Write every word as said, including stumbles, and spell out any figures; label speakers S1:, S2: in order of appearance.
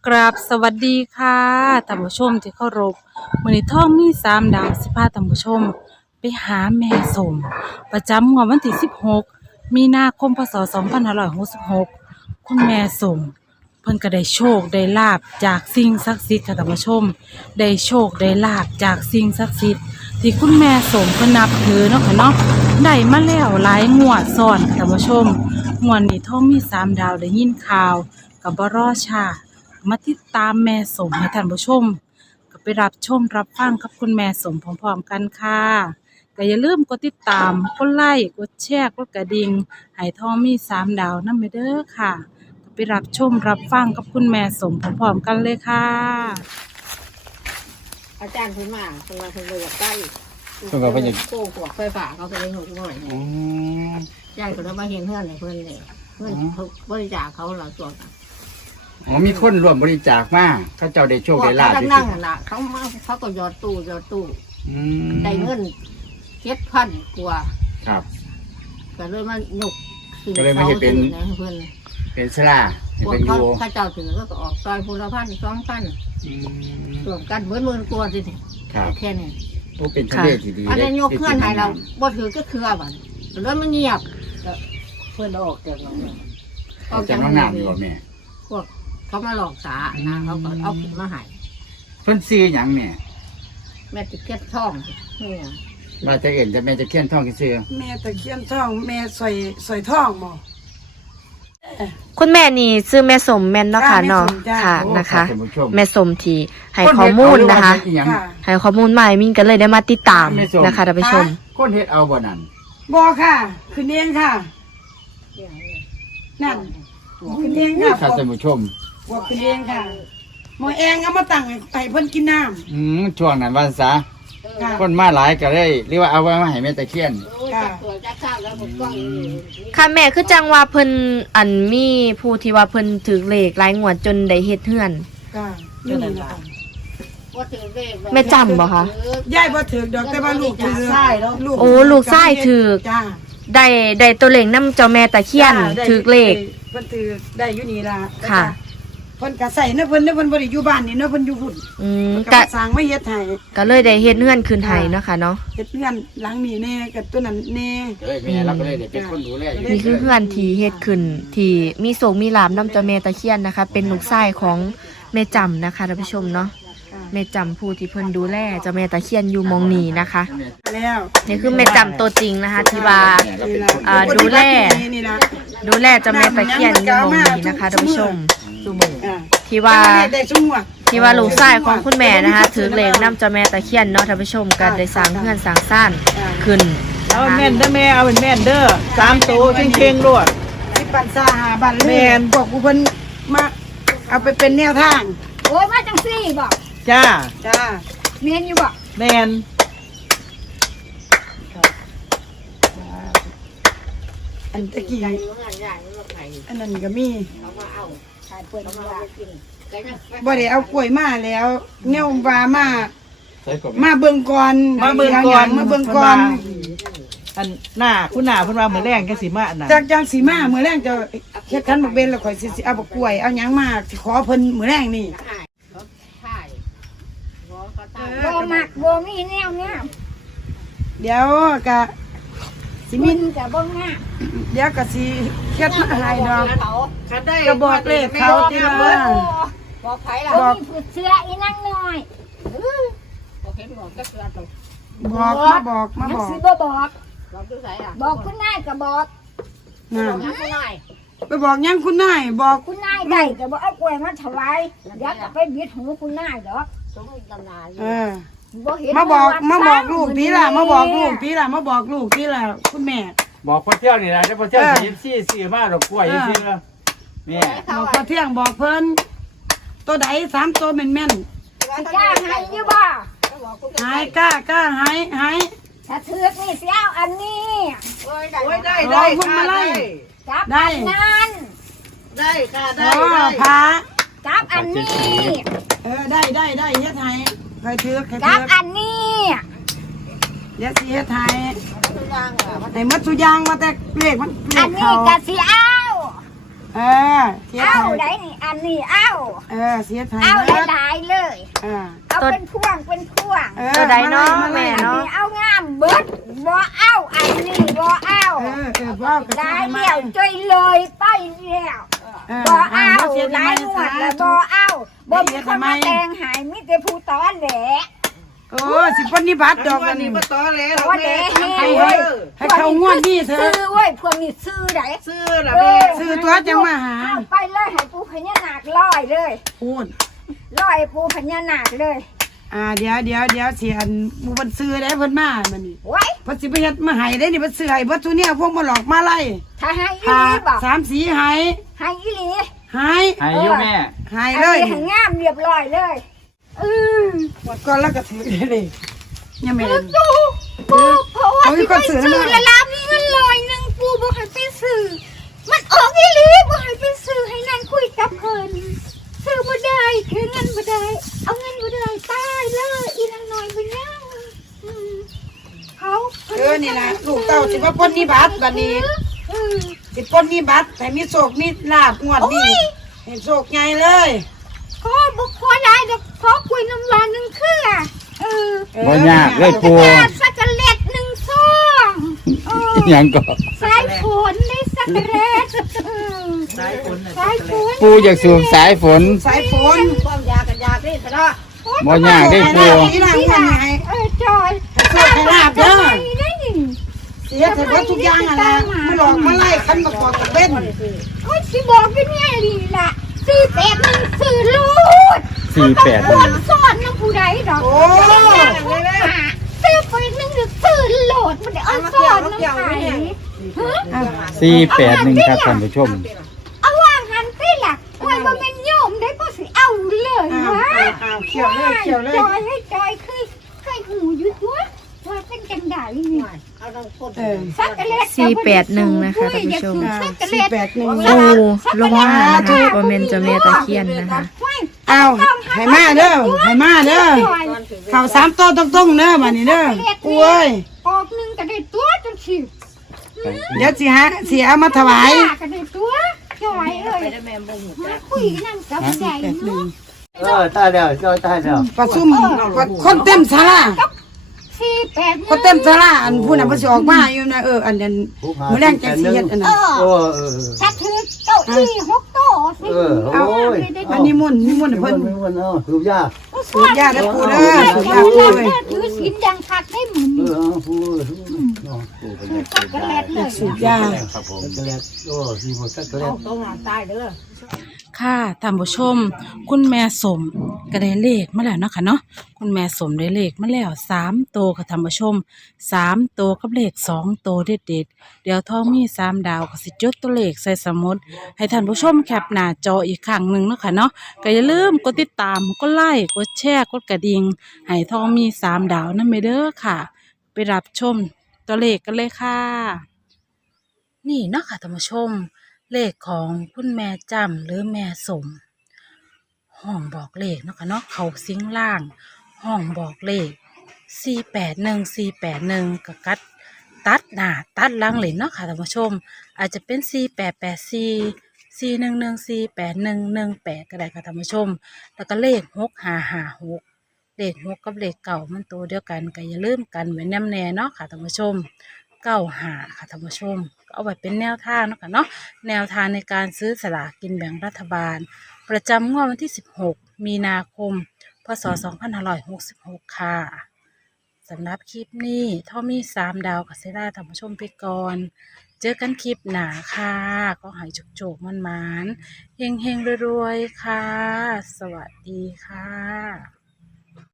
S1: กราบสวัสดีค่ะท่านผู้ชมที่เคารพมื้อนี้ท่องมีสามดาวสิพาท่านผู้ชมไปหาแม่สมประจำงวดวันที่สิบหกมีนาคมพศสองพันห้าร้อยหกสิบหกคุณแม่สมเพิ่นก็ได้โชคได้ลาภจากสิ่งศักดิ์สิทธิ์ค่ะท่านผู้ชมได้โชคได้ลาภจากสิ่งศักดิ์สิทธิ์ที่คุณแม่สมเพิ่นนับถือเนาะค่ะเนาะได้มาแล้วหลายงวดซ้อนค่ะท่านผู้ชมงวดนี้ท่องมีสามดาวได้ยินข่าวก็บ่รอช้ามาติดตามแม่สมให้ท่านผู้ชมก็ไปรับชมรับฟังกับคุณแม่สมพร้อมๆกันค่ะก็อย่าลืมกดติดตามกดไลค์กดแชร์กดกระดิ่งให้ทองมีสามดาวนำไปเด้อค่ะก็ไปรับชมรับฟังกับคุณแม่สมพร้อมๆกันเลยค่ะ
S2: อาจารย์เพิ่นมาเพิ่นมาเพิ่นเลยอยากใกล้
S3: เพิ่นก็เพิ่นอยาก
S2: โก้หัวไฟฟ้าเขาก็เลยหกหน่อย
S3: อืม
S2: ยายก็เลยมาเห็นเพื่อนเลยเพื่อนเลยเพื่อนเขาบริจาคเขาหลังส่วนกัน
S3: อ๋อมีคนร่วมบริจาคมาเขาเจ้าได้โชคได้ลาภ
S2: เขา
S3: ที่
S2: นั่งน่ะเขามาเขาก็ยอดตู้ยอดตู้
S3: อืม
S2: ได้เงินเจ็ดพันกว่า
S3: ครับ
S2: ก็เลยมายกขึ้
S3: ก็เลยไม่ให้เป็น
S2: นะเพื่อน
S3: เป็นสลา
S2: พวก
S3: เป็น
S2: เขา
S3: โย
S2: ข้าเจ้าถือก็ออกซอยพลพันสองพัน
S3: อืม
S2: รวมกันเหมือนหมื่นกว่าสิ
S3: ครับ
S2: แค่นี้
S3: โอ้เป็นทะเลที่ดี
S2: อันนี้
S3: ด้
S2: ยกเพื่อนให้เราบ่ถือก็คือบัดแล้วมันเงียบก็เพื่อนออกจากน้อง
S3: ออกจากน้องน้ำอยู่บ่แม่
S2: พวกเขามาหลอกสานะเขาก็เอาขึ้นมาให้
S3: เพิ่นซื้อหยังแม่
S2: แม่ติเก็ตท่องนี่ไง
S3: ว่าจะเห็นแต่แม่จะเคียนท่องซื้อ
S4: แม่ตะเคียนทองแม่ใส่ใส่ทองบ่
S5: คุณแม่นี่ซื้อแม่สมแม่นเนาะค่ะเนาะค่ะ
S3: โอ้
S5: นะคะ
S3: ท่านผู้ชม
S5: แม่สมที่ให้ข้อมูลนะคะ
S3: เฮ็ดเอาหรือว่าเฮ็ดอีหยัง
S4: ค่ะ
S5: ให้ข้อมูลใหม่มินก็เลยได้มาติดตาม
S3: แม่สม
S5: นะคะท่านผู้ชม
S3: คนเฮ็ดเอาบ่นั่น
S4: บ่ค่ะขึ้นเองค่ะ นั่นขึ้นเองค่ะ
S3: ค่ะท่านผู้ชม
S4: บ่ขึ้นเองค่ะหมอแองเอามาตั้งให้ให้เพิ่นกินน้ำ
S3: อืมช่วงนั้นวันซะ
S4: ค่ะ
S3: คนมาหลายก็เลยเรียกว่าเอาไว้มาให้แม่ตะเคียน
S4: ค่ะ
S2: ตัวจะข้าวแล้วผมก็
S5: ค่ะแม่คือจังว่าเพิ่นอันมีผู้ที่ว่าเพิ่นถือเลขหลายงวดจนได้เฮ็ดเฮือน
S4: ค่ะอยู่นี่ล่ะ
S5: แม่จำบ่คะ
S4: ยายบ่ถือดอกแต่ว่าลูกถือลูก
S5: โอ้ลูกชายถือ
S4: จ้า
S5: ได้ได้ตัวเลขนำเจ้าแม่ตะเคียน
S4: จ้าได้
S5: ถือเลข
S4: เพิ่นถือได้อยู่นี่ล่ะ
S5: ค่ะ
S4: เพิ่นก็ใส่เนาะเพิ่นเนาะเพิ่นบ่ได้อยู่บ้านนี่เนาะเพิ่นอยู่พุ่น
S5: อืม
S4: เพิ่นก็
S5: ก็
S4: มาสร้างมาเฮ็ดให้
S5: ก็เลยได้เฮ็ดเฮือนคืนให้เนาะค่ะเนาะ
S4: เฮ็ดเงินหลังนี้แน่กับตัวนั้นแน่
S3: ก็เลยแม่เราก็เลยได้เป็นคนดูแลอยู่
S5: นี่คือเฮือนที่เฮ็ดขึ้นที่มีโศกมีลาบนำเจ้าแม่ตะเคียนนะคะ เป็นลูกชายของแม่จำนะคะท่านผู้ชมเนาะ แม่จำผู้ที่เพิ่นดูแลเจ้าแม่ตะเคียนอยู่หมองนี้นะคะ
S4: แล้ว
S5: นี่คือแม่จำตัวจริงนะคะ ที่ว่า
S4: นี่ล่ะ
S5: อ่าดูแล
S4: นี่ล่ะ
S5: ดูแลเจ้าแม่ตะเคียนอยู่หมองนี้นะคะท่านผู้ชม
S4: อ่า
S5: ที่ว่า
S4: ได้ซุ่มวด
S5: ที่ว่าลูกชายของคุณแม่นะคะ ถือเหล็กนำเจ้าแม่ตะเคียนเนาะท่านผู้ชมก็ได้สร้างเฮือนสร้างซ่านขึ้น
S6: เอาแม่นเด้อแม่เอาเป็นแม่นเด้อสามตัวเข่งๆรวด
S4: สิปันซาหาบัน
S6: แม่น
S4: พวกกูเพิ่นมาเอาไปเป็นแนวทาง
S7: โอ้ยมาจังซี่บอก
S6: จ้า
S4: จ้า
S7: เมียนอยู่บอก
S6: แม่น
S4: อันตะกี้
S2: ใหญ่เมื่อไงใหญ่เมื่อไง
S4: อันนั้นก็มี
S2: เขามาเอา
S7: ขายเปิด
S2: เขามา
S7: มา
S2: เอาไปกินก็ยัง
S4: บ่ได้เอากล้วยมาแล้วแนวว่ามา
S3: ใส่กบ
S4: มาเบิ่งก่อน
S6: มาเบิ่งก่อน
S4: มาเบิ่งก่อน
S6: อันหน้าคุณหน้าเพิ่นว่ามื้อแรงจังสิมาอันน่ะ
S4: จากจังสีมามื้อแรงจะเฮ็ดคันบักเบนแล้วข่อยสิสิเอาบักกล้วยเอาหยังมาสิขอเพิ่นมื้อแรงนี่
S2: หายเขาถ่ายหัวเขาตาย
S7: บ่มักบ่มีแนวเนี้ย
S4: เดี๋ยวก็สิ
S7: มิ
S4: มี
S7: นกับบ่งาม
S4: เดี๋ยวก็สิเฮ็ดมาให้ดอก
S2: เขา
S4: ก็บอกเลขเขาที่ว่า
S2: บอกใครล่ะ
S7: บ่มีผู้เชื่ออีนั่งน้อย
S2: บอกเห็นบอกก็เสือตก
S4: บอกมาบอกมา
S7: นั
S4: บอก
S7: สิบ่บอก
S2: บอกดูใส่อ่ะ
S7: บอกคุณนายก็บอก
S4: นะ
S2: บอกยังไม่ได้
S4: ไปบอกยังคุณนายบอก
S7: คุณนายได้ก็บ่เอากล้วยมาถวายเดี๋ยวก็ไปบิดหูคุณนายดอก
S2: สมมติตำนาน
S4: เออ
S7: บ่เห็น
S4: มาบอก
S7: วัด
S4: มาบอกลูกทีล่ะมาบอกลูก
S7: นี่
S4: ทีล่ะมาบอกลูกทีล่ะคุณแม่
S3: บอกพ่อเที่ยวนี่แหละแล้วพ่อเที่ยว
S4: เออ
S3: สิซี่ซื้อมาดอกกล้วยซื้อแม่
S4: บอกพอเที่ยงบอกเพิ่นตัวใดสามตัวแม่นแม่น
S7: สิกล้าให้อยู่บ่
S4: ๆหายกล้ากล้าหายหาย
S7: ถ้าถือกนี่สิเอาอันนี้
S2: โอ้ยได้
S6: โอ้ยได้
S4: ได้ค่ะได้
S7: จับ
S4: ได้
S7: อันนั้น
S6: ได้ค่ะ
S4: อ๋
S6: ได้
S4: อ
S6: ได้
S4: พระ
S7: จับอันนี้
S4: เออได้ได้ได้เฮ็ดให้ใครถือใคร
S7: จั
S4: ถื
S7: บ
S4: อ
S7: อันนี้
S4: เดี๋ยวสิเฮ็ดให้
S2: ทุกอย่างอ่ะ
S4: ให้หมดทุกอย่างว่าแต่เลขมันเล
S7: อั
S4: ข
S7: นนี้
S4: เขา
S7: ก็สิเอา
S4: เเออเสีย
S7: เอา
S4: ไท
S7: ได้
S4: ย
S7: นี่อันนี้เอา
S4: เออเสียไทย
S7: เอา
S4: เบิด
S7: หลายๆเลย
S4: อ่า
S7: เอาเป็นพวงเป็นพวง
S4: เออ
S5: ตัวใดเนาะ
S4: มาไล่
S5: แม่
S7: อัน
S5: เนาะ
S7: นี้เอางามเบิดบ่เอาอันนี้บ่เอา
S4: เออเออบ่เอากระ
S7: ได้
S4: ทำมา
S7: เดี่ยวจอยเลยไปแล้ว
S4: เออ
S7: บ่เอา
S4: บ่เสีย
S7: ห
S4: ทำ
S7: ลา
S4: ไม
S7: ยหนวดแล้วบ่เอาบ่มีคนมาแต่งหายมีแต่ผู้ตอแหล
S4: โอ้สิปฏิบัติดอก
S6: วั
S4: กัน น
S6: นี้
S4: นี้
S6: บ่ต่อแล้ว
S7: ตอแหลแห้
S4: ให้
S7: ง
S4: ให้
S7: เว้ย
S4: ให้เขางวดนี้เถ
S7: ซื้
S4: อะ
S7: อเว้ยพวกนี้ซื้อได้
S6: ซื้อล่ะแม่
S4: ซื้อตัวจังมาหา
S7: เอาไปเลยให้ปูพญานาคลอยเลย
S4: พูด
S7: ลอยปูพญานาคเลย
S4: อ่าเดี๋ยวเดี๋ยวเดี๋ยวสิอันบ่เพิ่นซื้อได้เพิ่นมาบัดนี้
S7: ไว้
S4: เพิ่นสิไปเฮ็ดมาให้ได้นี่เพิ่นซื้อให้เบิดทุเนี่ยพวกมาหลอกมาไล่
S7: ถ้าให้อี
S4: ผ้า
S7: หลีบอก
S4: สามสีให้
S7: ให้อีหลี
S4: ให้
S3: ให้อยู่แม่
S4: ให้
S7: อัน
S4: เลย
S7: นี้ให้งามเรียบร้อยเลยอือ
S4: หมดก่อนแล้วก็ถือได้เลยยังไม่เห็น
S7: ปูปูเพราะว่า
S4: เอาอี
S7: ที่
S4: กคน
S7: ไป
S4: ซื้อ
S7: ซื้อ
S4: นะ
S7: ละลามีเงินลอยหนึ่งปูบอกให้ไปซื้อมันออกอีหลีบอกให้ไปซื้อให้นั่งคุยกับเพิ่นซื้อบ่ได้ถือเงินบ่ได้เอาเงินบ่ได้ตายเลยอีนางน้อยบ่ยังอืมเขา
S4: เออนี่นะลูกเต้าสิมาปนนิบัติบัดนี้
S7: เออ
S4: สิปนนิบัติให้มีโศกมีลาบงวดนี้ให้โศกใหญ่เลย
S7: ขอบอกขอหลายเดี๋ยวขอคุยน้ำลายหนึ่งเครือเออ
S3: บ่ยากเลยปู
S7: กาสักกะเล็ดหนึ่งซองเออ
S3: หยังก็
S7: สายฝนในสักกะเล็ดเออ
S6: สายฝนน่ะ
S7: สายฝน
S3: ปูอยากสูบสายฝน
S4: สายฝน
S2: ความยากันยาที่ตลอด
S3: บ่ยากได้ปู
S4: นี่ล่ะงวดนี้ให้
S7: เออจอย
S4: ให้โศกให้ลาบเด้อ
S7: ได้ยิน
S4: เสียให้เบิดทุกอย่างอ่ะนะมาหลอกมาไล่คันมากอกกับเบ้น
S7: โอ้ยสิบอกเป็นไงดีล่ะสี่แปดหนึ่งสื่อลูด
S3: สี่แปดห
S7: ค
S3: นึ่ง
S7: นสอนน้ำผู้ใดดอก
S4: โอ้
S7: ซื้อไปหนึ่งหรือซื้อโหลดมันได้เอาสอนน้ำไผ่ฮะ
S3: สี่แปดหนึ่งครับท่านผู้ชม
S7: เอาว่างหันสิล่ะคอยบ่แม่นโยมได้ก็สิเอาเลย
S4: อ้าว
S7: วะ
S4: อ้าวอ้าวเขียวเลยเขียวเลย
S7: จอยให้จอยคือเคยหูอยู่ตัวว่าเป็นจังไดนี่
S2: เอาน้ำข้น
S4: เออ
S7: สักกะเล็ด
S5: สี่แปดหนึ่งนะคะท่านผู้ชม
S7: สักกะ
S4: สี่
S7: เล็ด
S4: แปดหนึ่ง
S5: ปูลงมานะคะบ่แม่นเจ้าแม่ตะเคียนนะคะ
S4: เอาให้มาเด้อให้มาเด้อข่าวสามโต้ตรงๆเด้อบัดนี้เด้อปุ้ย
S7: ออกหนึ่งก็ได้ตัวจนสิ
S4: เดี๋ยวสิฮะสิเอามาถวาย
S7: ก็ได้ตัวจอยเอ้ยมาคุยนั่งกับใหญ่เนาะ
S8: เออตายแล้วจอยตายแล้ว
S4: ประชุมคนเต็มศาลา
S7: สี่แปด
S4: คนเต็มศาลาอันผู้นั้นเพิ่นสิออกมาอยู่นะเอออันนั้นมื้อแรงจังสิเฮ็ดอันนั้น
S8: โอ้เออ
S7: ถ้าถือโต๊ะอี้หกโต๊ะสิ
S8: เออโอ้ย
S4: อันนี้มุ่นต์นิมนต์ให้
S8: เพิ่
S4: เพิ่
S8: น
S4: น
S8: มันเอาสูบยา
S4: สูบยาเด้อปู่เด้อสูบยา
S7: เ
S4: ปู่เอ้ย
S7: ถือสินยังคักได้หมือน
S8: เออเอาพูดเนาะ
S7: สักกะเล็ดเลย
S4: สูบยา
S8: ครับผมสักแลตโอ้สีหมดสักแลต
S2: ต้องหาตายเด้อ
S1: ค่ะท่านผู้ชม คุณแม่สมก็ได้เลขมาแล้วเนาะค่ะเนาะคุณแม่สมได้เลขมาแล้วสามโตวค่ะท่านผู้ชมสามโตวกับเลขสองโตวเด็ดเด็ดๆเดี๋ยวท้องมีสามดาวก็สิจดตัวเลขใส่สมุดให้ท่านผู้ชมแคปหน้าจออีกครั้งหนึ่งเนาะค่ะเนาะก็อย่าลืมกดติดตามกดไลค์กดแชร์กดกระดิ่งให้ท้องมีสามดาวนั่นไปเด้อค่ะ ไปรับชมตัวเลขกันเลยค่ะ นี่เนาะค่ะท่านผู้ชม เลขของคุณแม่จำหรือแม่สม ห้องบอกเลขเนาะค่ะเนาะเขาซิงล่าง ห้องบอกเลขสี่แปดหนึ่งสี่แปดหนึ่งกับกัดตัดหน้าตัดหลังเลยเนาะค่ะท่านผู้ชม อาจจะเป็นสี่แปดแปดสี่สี่หนึ่งหนึ่งสี่แปดหนึ่งหนึ่งแปดก็ได้ค่ะท่านผู้ชม แล้วก็เลขหกห้าห้าหกเลขหกกับเลขเก่ามันตัวเดียวกันก็อย่าลืมกันไว้แนมแน่เนาะค่ะท่านผู้ชม เก้าหาค่ะท่านผู้ชมก็เอาไว้เป็นแนวทางเนาะค่ะเนาะแนวทางในการซื้อสลากกินแบ่งรัฐบาล ประจำงวดวันที่สิบหกมีนาคมพศสองพันห้าร้อยหกสิบหกค่ะสำหรับคลิปนี้ท่อมีสามดาวกับเซราท่านผู้ชมไปก่อน เจอกันคลิปหนาค่ะ ก็หายจุกโจกมันมันๆเฮงเฮงๆรวยๆค่ะ สวัสดีค่ะ